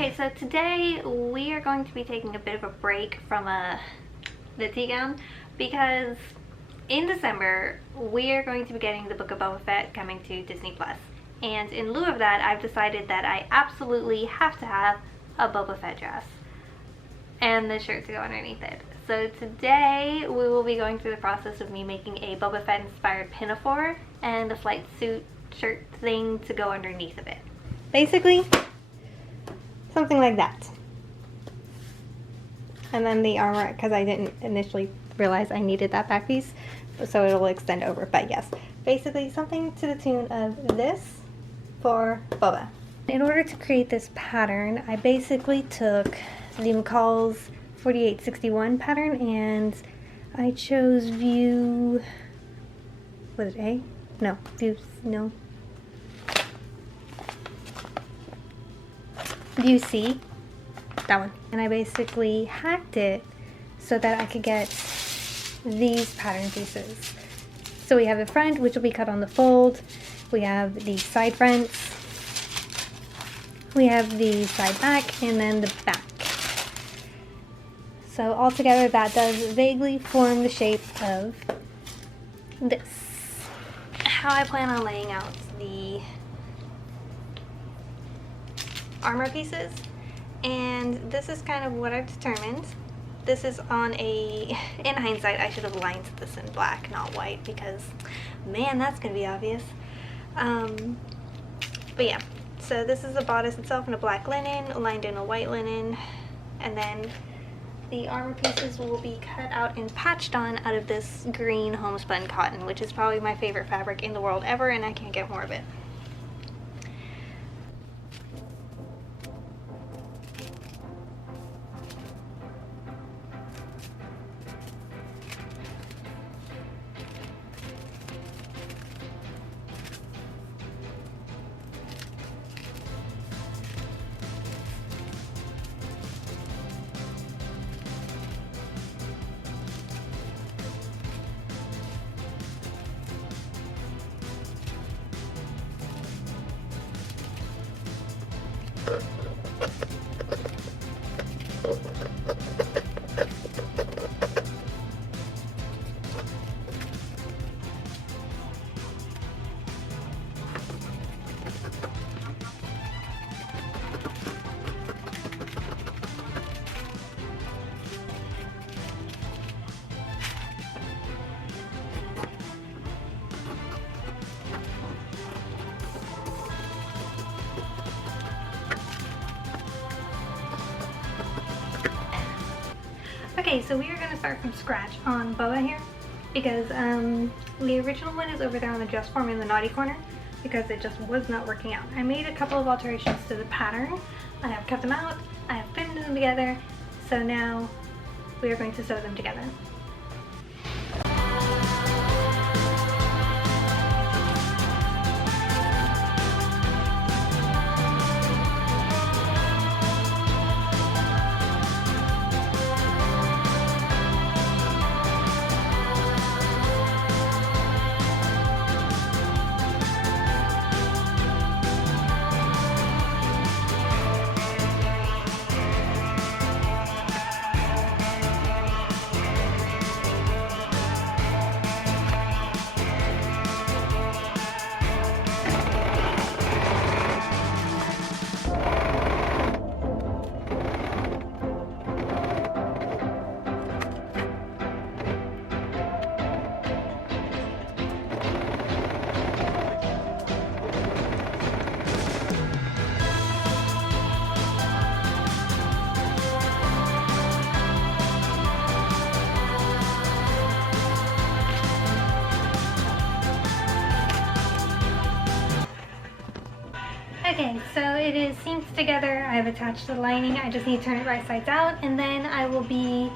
Okay, so today we are going to be taking a bit of a break from the tea gown because in December we are going to be getting the Book of Boba Fett coming to Disney Plus. And in lieu of that, I've decided that I absolutely have to have a Boba Fett dress and the shirt to go underneath it. So today we will be going through the process of me making a Boba Fett inspired pinafore and a flight suit shirt thing to go underneath of it. Basically, something like that. And then the armor, because I didn't initially realize I needed that back piece, so it'll extend over. But yes, basically something to the tune of this for Boba. In order to create this pattern, I basically took the McCall's 4861 pattern and I chose view, was it A? No, view C, that one. And I basically hacked it so that I could get these pattern pieces. So we have the front, which will be cut on the fold. We have the side fronts. We have the side back, and then the back. So altogether that does vaguely form the shape of this. How I plan on laying out the armor pieces, and this is kind of what I've determined. This is on a, in hindsight I should have lined this in black, not white, because man, that's gonna be obvious. But yeah, so this is the bodice itself in a black linen, lined in a white linen, and then the armor pieces will be cut out and patched on out of this green homespun cotton, which is probably my favorite fabric in the world ever, and I can't get more of it. Okay, so we are going to start from scratch on Boba here, because the original one is over there on the dress form in the naughty corner, because it just was not working out. I made a couple of alterations to the pattern. I have cut them out, I have pinned them together, so now we are going to sew them together. Okay, so it is seamed together. I've attached the lining. I just need to turn it right sides out, and then I will be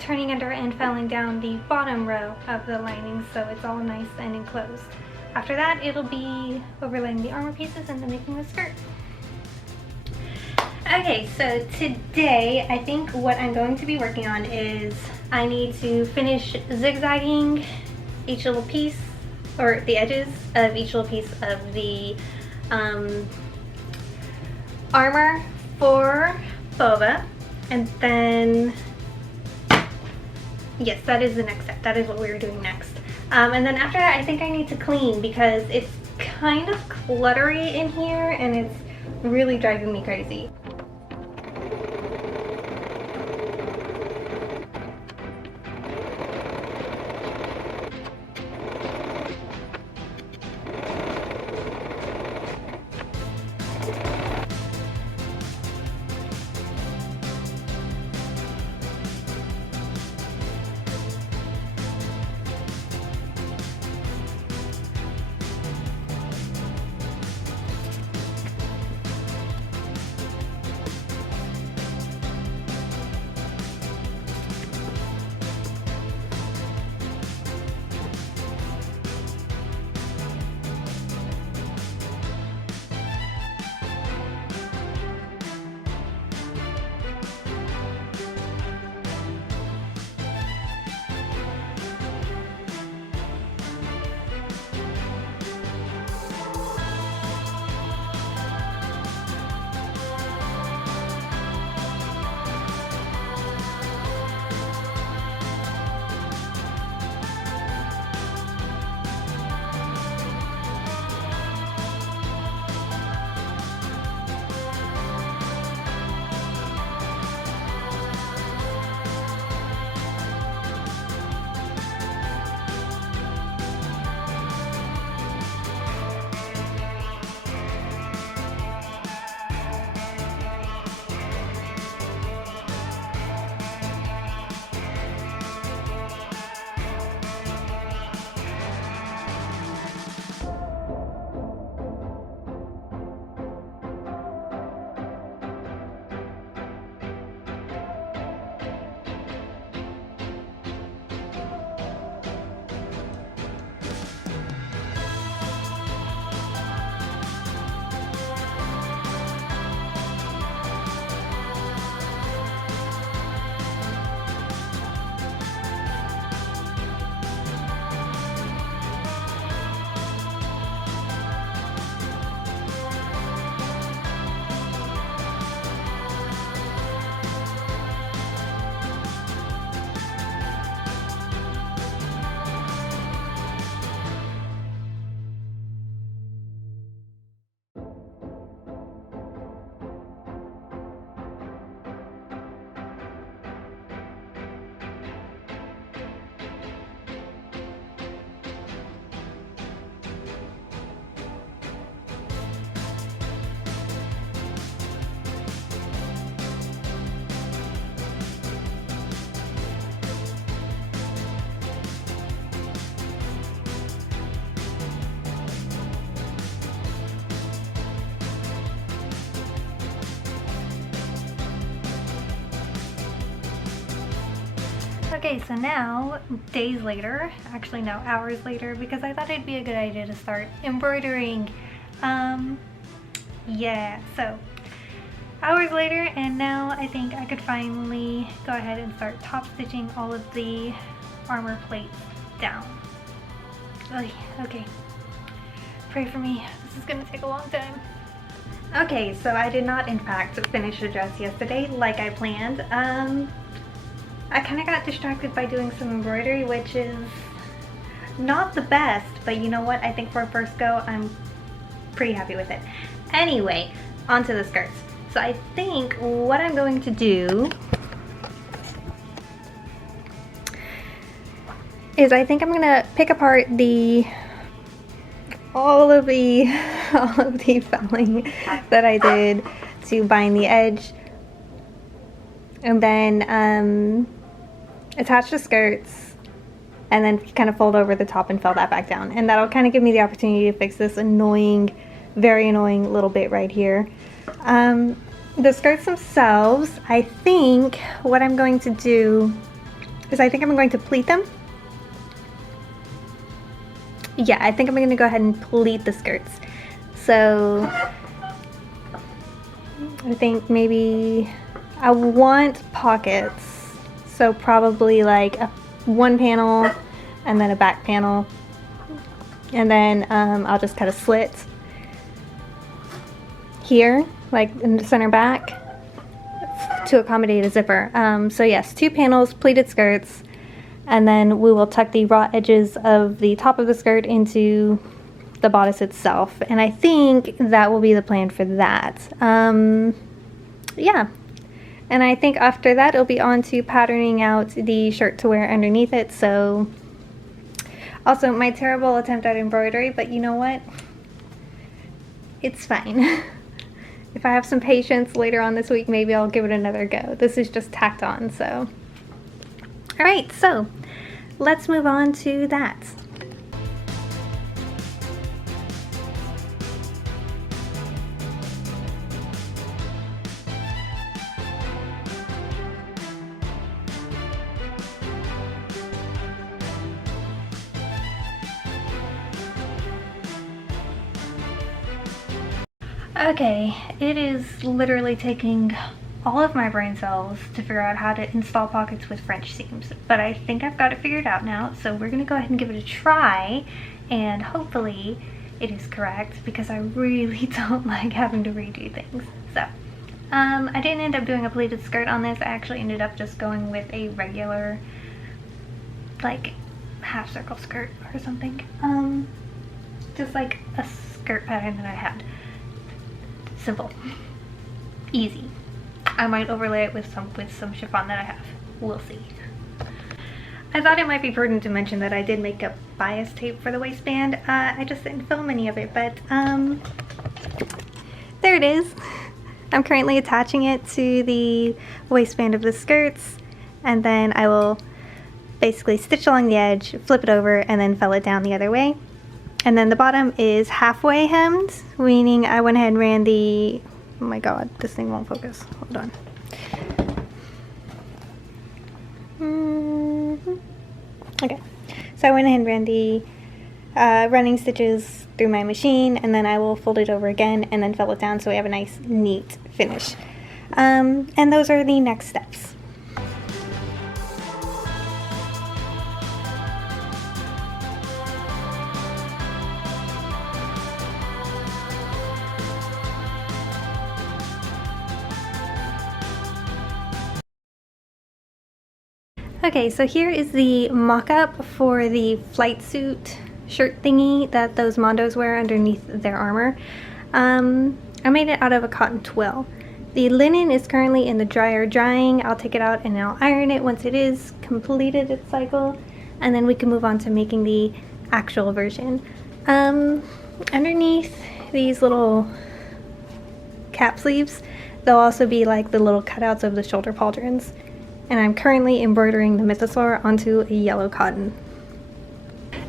turning under and felling down the bottom row of the lining so it's all nice and enclosed. After that, it'll be overlaying the armor pieces and then making the skirt. Okay, so today I think what I'm going to be working on is I need to finish zigzagging each little piece, or the edges of each little piece of the armor for Boba, and then yes, that is the next step. That is what we were doing next. And then after that, I think I need to clean because it's kind of cluttery in here and it's really driving me crazy. Okay, so now, days later, actually now hours later, because I thought it'd be a good idea to start embroidering. Yeah, so hours later, and now I think I could finally go ahead and start top stitching all of the armor plates down. Okay, pray for me. This is gonna take a long time. Okay, so I did not in fact finish the dress yesterday like I planned. I kind of got distracted by doing some embroidery, which is not the best, but you know what? I think for a first go, I'm pretty happy with it. Anyway, onto the skirts. So I think what I'm going to do is I think I'm gonna pick apart all of the felling that I did to bind the edge, and then attach the skirts, and then kind of fold over the top and fold that back down, and that'll kind of give me the opportunity to fix this annoying, very annoying little bit right here. The skirts themselves, I think what I'm going to do is I think I'm going to pleat them. Yeah, I think I'm going to go ahead and pleat the skirts. So I think maybe I want pockets, so probably like one panel and then a back panel, and then I'll just cut a slit here, like in the center back, to accommodate a zipper. So yes, 2 panels, pleated skirts, and then we will tuck the raw edges of the top of the skirt into the bodice itself, and I think that will be the plan for that. Yeah, and I think after that it'll be on to patterning out the shirt to wear underneath it. So also my terrible attempt at embroidery, but you know what, it's fine. If I have some patience later on this week, maybe I'll give it another go. This is just tacked on. So all right, so let's move on to that. Okay, it is literally taking all of my brain cells to figure out how to install pockets with French seams, but I think I've got it figured out now, so we're gonna go ahead and give it a try, and hopefully it is correct, because I really don't like having to redo things. So I didn't end up doing a pleated skirt on this. I actually ended up just going with a regular, like, half circle skirt or something, just like a skirt pattern that I had. Simple, easy. I might overlay it with some chiffon that I have. We'll see. I thought it might be prudent to mention that I did make up bias tape for the waistband. I just didn't film any of it, but there it is. I'm currently attaching it to the waistband of the skirts, and then I will basically stitch along the edge, flip it over, and then fell it down the other way. And then the bottom is halfway hemmed, meaning I went ahead and ran the, oh my god, this thing won't focus, hold on. Okay, so I went ahead and ran the running stitches through my machine, and then I will fold it over again and then fell it down so we have a nice neat finish. And those are the next steps. Okay, so here is the mock-up for the flight suit shirt thingy that those Mondos wear underneath their armor. I made it out of a cotton twill. The linen is currently in the dryer drying. I'll take it out and I'll iron it once it is completed its cycle, and then we can move on to making the actual version. Underneath these little cap sleeves, there'll also be like the little cutouts of the shoulder pauldrons. And I'm currently embroidering the Mythosaur onto a yellow cotton.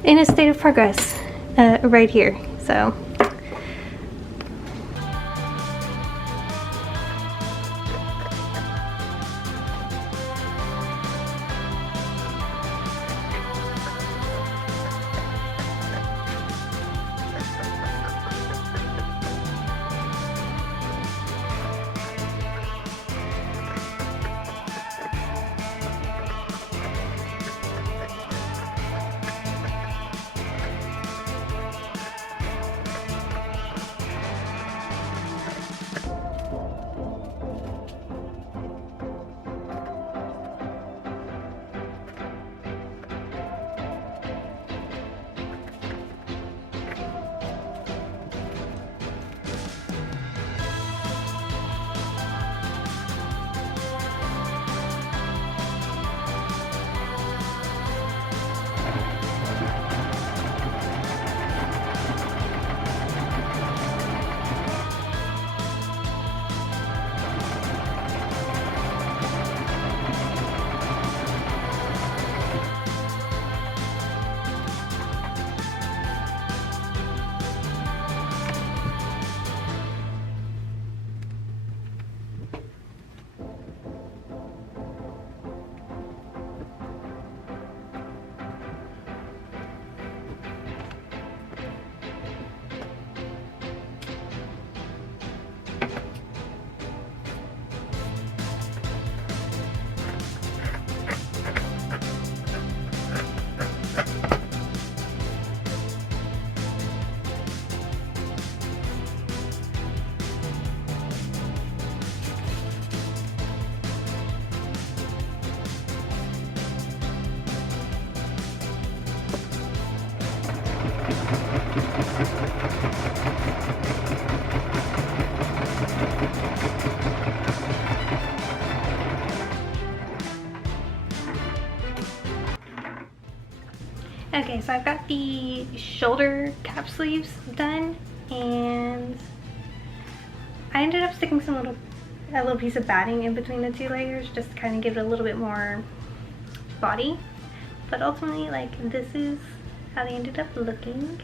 In a state of progress, right here, so. Okay, so I've got the shoulder cap sleeves done, and I ended up sticking a little piece of batting in between the two layers just to kind of give it a little bit more body. But ultimately, like, this is how they ended up looking.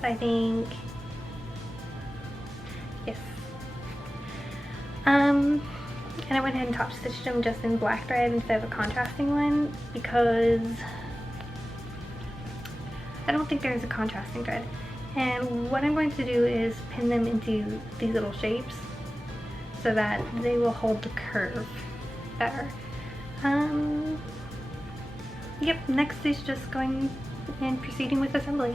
So I think, yes. And I went ahead and top stitched them just in black thread instead of a contrasting one because I don't think there's a contrasting thread. And what I'm going to do is pin them into these little shapes so that they will hold the curve better. Yep, next is just going and proceeding with assembly.